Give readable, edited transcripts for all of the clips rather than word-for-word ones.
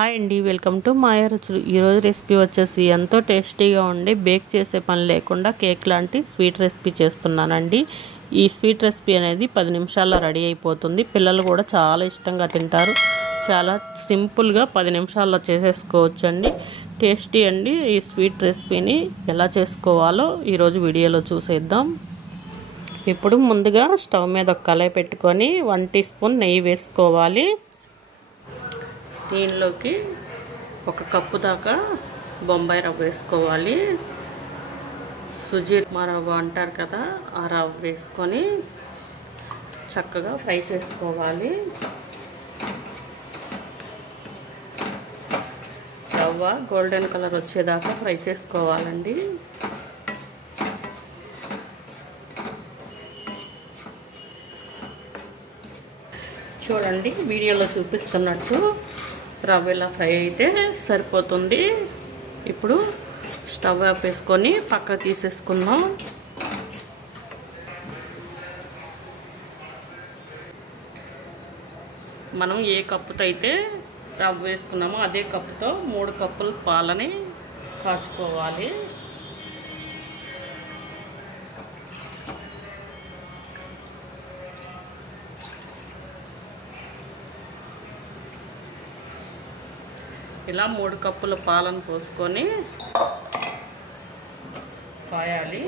Hi అండి, welcome to మాయ రుచులు. ఈరోజు రెసిపీ వచ్చేసి ఎంతో టేస్టీగా ఉండి బేక్ చేసే పని లేకుండా కేక్ లాంటి స్వీట్ రెసిపీ చేస్తున్నానండి. ఈ స్వీట్ రెసిపీ అనేది 10 నిమిషాల్లో రెడీ అయిపోతుంది. పిల్లలు కూడా చాలా ఇష్టంగా తింటారు. చాలా సింపుల్గా 10 నిమిషాల్లో చేసేసుకోవచ్చు అండి. టేస్టీ అండి. ఈ స్వీట్ రెసిపీని ఎలా చేసుకోవాలో ఈరోజు వీడియోలో చూసేద్దాం. ఇప్పుడు ముందుగా స్టవ్ మీద ఒక కళాయి పెట్టుకొని 1 టీ స్పూన్ నెయ్యి వేసుకోవాలి. దీనిలోకి 1 కప్పు దాకా బొంబాయి రవ్వ వేసుకోవాలి. సుజీ రవ్వ అంటారు కదా, ఆ రవ్వ వేసుకొని చక్కగా ఫ్రై చేసుకోవాలి. రవ్వ గోల్డెన్ కలర్ వచ్చేదాకా ఫ్రై చేసుకోవాలండి. చూడండి, వీడియోలో చూపిస్తున్నట్టు రవ్వ ఇలా ఫ్రై అయితే సరిపోతుంది. ఇప్పుడు స్టవ్ ఆపేసుకొని పక్క తీసేసుకుందాం. మనం ఏ కప్పుతో అయితే రవ్వ వేసుకున్నామో అదే కప్పుతో 3 కప్పుల పాలని కాచుకోవాలి. ఇలా 3 కప్పుల పాలను పోసుకొని కాయాలి.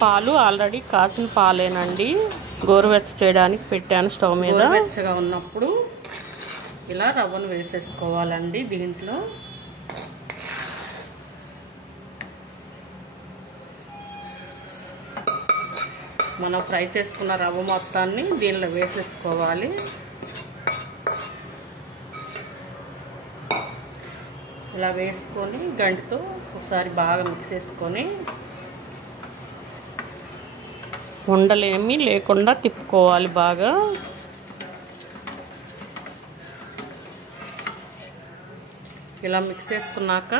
పాలు ఆల్రెడీ కాసిన పాలేనండి, గోరువెచ్చ చేయడానికి పెట్టాను స్టవ్ మీద. గోరువెచ్చగా ఉన్నప్పుడు ఇలా రవ్వను వేసేసుకోవాలండి. దీంట్లో మనం ఫ్రై చేసుకున్న రవ్వ మొత్తాన్ని దీనిలో వేసేసుకోవాలి. ఇలా వేసుకొని గంటతో ఒకసారి బాగా మిక్స్ చేసుకొని ఉండలేమి లేకుండా తిప్పుకోవాలి బాగా. ఇలా మిక్స్ చేసుకున్నాక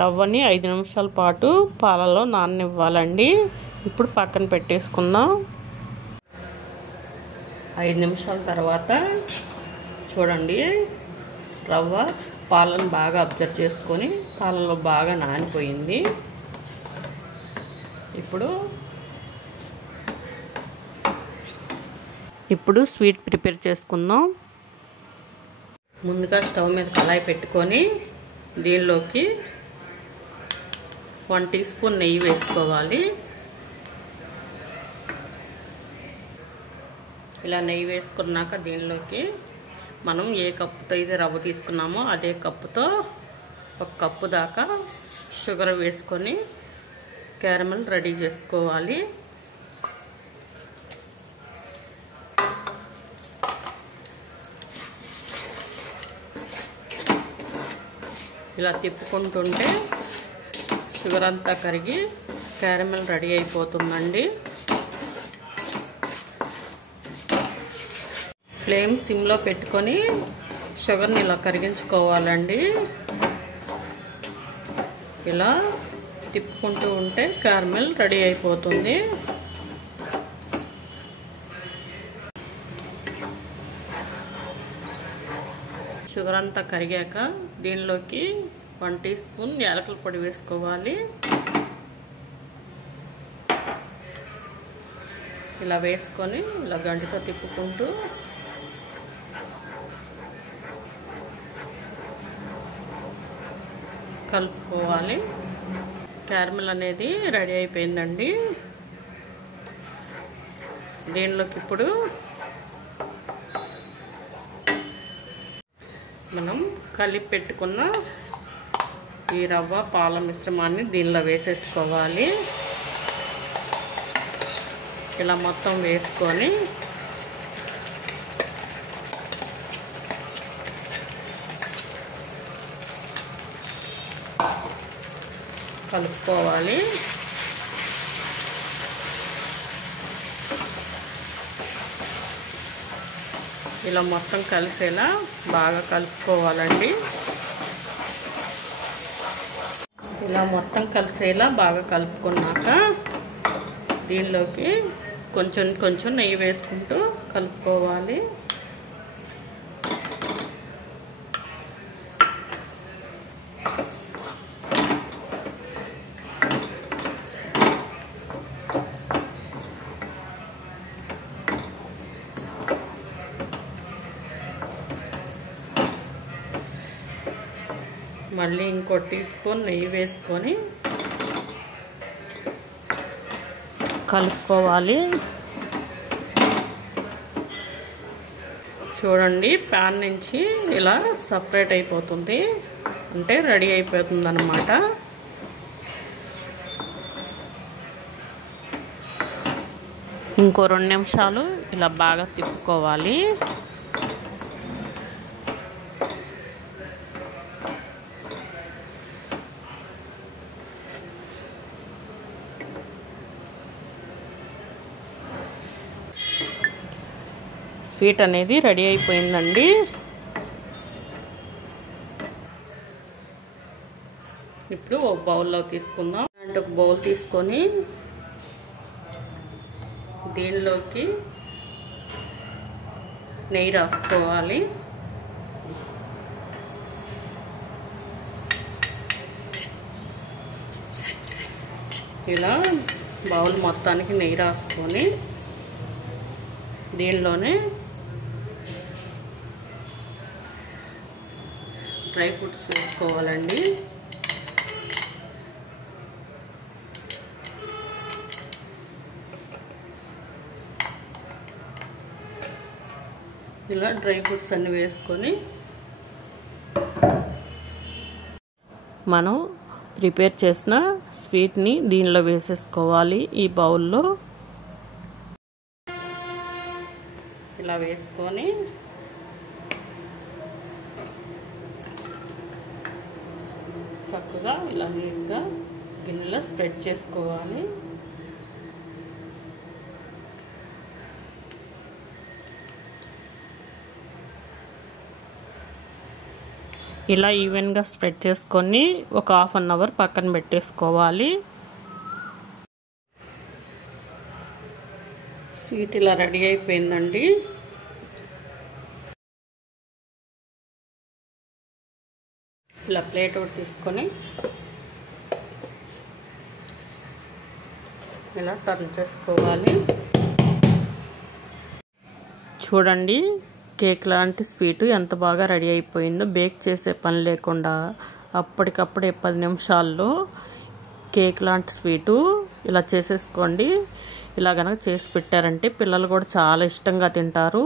రవ్వని 5 నిమిషాల పాటు పాలలో నాననివ్వాలండి. ఇప్పుడు పక్కన పెట్టేసుకుందాం. 5 నిమిషాల తర్వాత చూడండి, రవ్వ పాలను బాగా అబ్జర్వ్ చేసుకొని పాలలో బాగా నానిపోయింది. ఇప్పుడు స్వీట్ ప్రిపేర్ చేసుకుందాం. ముందుగా స్టవ్ మీద కళాయి పెట్టుకొని దీనిలోకి 1 టీ స్పూన్ నెయ్యి వేసుకోవాలి. ఇలా నెయ్యి వేసుకున్నాక దీనిలోకి మనం ఏ కప్పుతో అయితే రవ్వ తీసుకున్నామో అదే కప్పుతో 1 కప్పు దాకా షుగర్ వేసుకొని క్యారమెల్ రెడీ చేసుకోవాలి. ఇలా తిప్పుకుంటుంటే షుగర్ అంతా కరిగి క్యారమెల్ రెడీ అయిపోతుందండి. ఫ్లేమ్ సిమ్లో పెట్టుకొని షుగర్ని ఇలా కరిగించుకోవాలండి. ఇలా తిప్పుకుంటూ ఉంటే క్యారమెల్ రెడీ అయిపోతుంది. షుగర్ అంతా కరిగాక దీనిలోకి 1 టీ స్పూన్ యాలకుల పొడి వేసుకోవాలి. ఇలా వేసుకొని ఇలా గంటతో తిప్పుకుంటూ కలుపుకోవాలి. క్యారమెల్ అనేది రెడీ అయిపోయిందండి. దీనిలోకి ఇప్పుడు మనం కలిపి పెట్టుకున్న ఈ రవ్వ పాల మిశ్రమాన్ని దీనిలో వేసేసుకోవాలి. ఇలా మొత్తం వేసుకొని కలుపుకోవాలి. ఇలా మొత్తం కలిసేలా బాగా కలుపుకోవాలండి. ఇలా మొత్తం కలిసేలా బాగా కలుపుకున్నాక దీనిలోకి కొంచెం కొంచెం నెయ్యి వేసుకుంటూ కలుపుకోవాలి. మళ్ళీ ఇంకో టీ స్పూన్ నెయ్యి వేసుకొని కలుపుకోవాలి. చూడండి ప్యాన్ నుంచి ఇలా సపరేట్ అయిపోతుంది, అంటే రెడీ అయిపోతుంది అన్నమాట. ఇంకో 2 నిమిషాలు ఇలా బాగా తిప్పుకోవాలి. స్వీట్ అనేది రెడీ అయిపోయిందండి. ఇప్పుడు ఒక బౌల్లో తీసుకుందాం. అంటే ఒక బౌల్ తీసుకొని దీనిలోకి నెయ్యి రాసుకోవాలి. ఇలా బౌల్ మొత్తానికి నెయ్యి రాసుకొని దీనిలోనే డ్రై ఫ్రూట్స్ వేసుకోవాలండి. ఇలా డ్రై ఫ్రూట్స్ అన్ని వేసుకొని మనం ప్రిపేర్ చేసిన స్వీట్ని దీనిలో వేసేసుకోవాలి. ఈ బౌల్లో ఇలా వేసుకొని చక్కగా ఇలా నీట్గా గిన్నెలో స్ప్రెడ్ చేసుకోవాలి. ఇలా ఈవెన్గా స్ప్రెడ్ చేసుకొని ఒక 1/2 అవర్ పక్కన పెట్టేసుకోవాలి. స్వీట్ ఇలా రెడీ అయిపోయిందండి. ఇలా ప్లేట్ ఒకటి తీసుకొని ఇలా టర్న్ చేసుకోవాలి. చూడండి కేక్ లాంటి స్వీట్ ఎంత బాగా రెడీ అయిపోయిందో. బేక్ చేసే పని లేకుండా అప్పటికప్పుడే 10 నిమిషాల్లో కేక్ లాంటి స్వీటు ఇలా చేసేసుకోండి. ఇలా కనుక చేసి పెట్టారంటే పిల్లలు కూడా చాలా ఇష్టంగా తింటారు.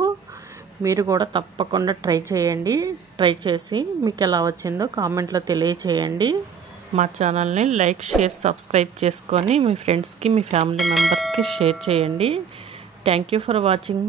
మీరు కూడా తప్పకుండా ట్రై చేయండి. ట్రై చేసి మీకు ఎలా వచ్చిందో కామెంట్లో తెలియచేయండి. మా ఛానల్ని లైక్, షేర్, సబ్స్క్రైబ్ చేసుకొని మీ ఫ్రెండ్స్కి, మీ ఫ్యామిలీ మెంబర్స్కి షేర్ చేయండి. Thank you for watching.